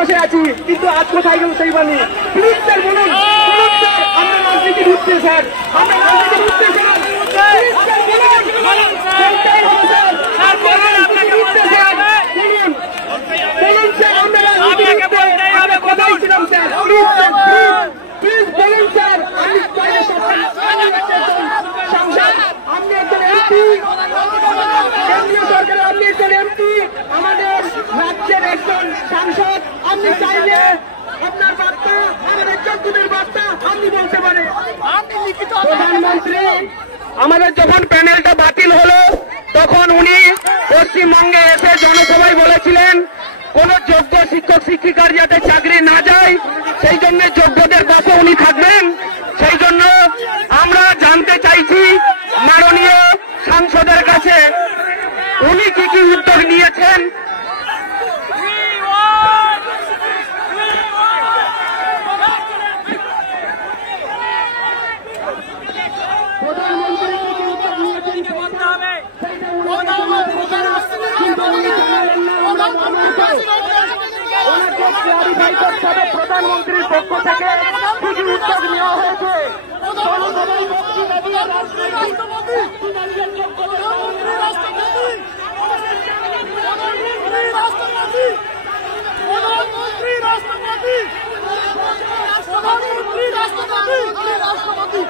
বসে আছি, কিন্তু আজ কোথায় গেল সেই বাণী। প্লিজ স্যার বলুন, স্যার আমরা রাজনীতি ঢুকতে, স্যার আমরা রাজনীতি ঢুকতে, স্যার আমাদের রাজ্যের একজন সাংসদ, আপনি চাইলে আপনার বার্তা আমাদের চক্ষুদের বার্তা আপনি বলতে পারেন। প্রধানমন্ত্রী আমাদের যখন প্যানেলটা বাতিল হলো তখন উনি পশ্চিমবঙ্গে এসে জনসভায় বলেছিলেন কোন যোগ্য শিক্ষক শিক্ষিকার যাতে চাকরি না যায়, সেই জন্য যোগ্যদের পাশে উনি থাকবেন। সেই জন্য আমরা জানতে চাইছি মাননীয় সাংসদের কাছে উনি কি কি উদ্যোগ নিয়েছেন। প্রধানমন্ত্রীর পক্ষ থেকে কি কি উদ্যোগ নেওয়া হয়েছে। রাষ্ট্রপতি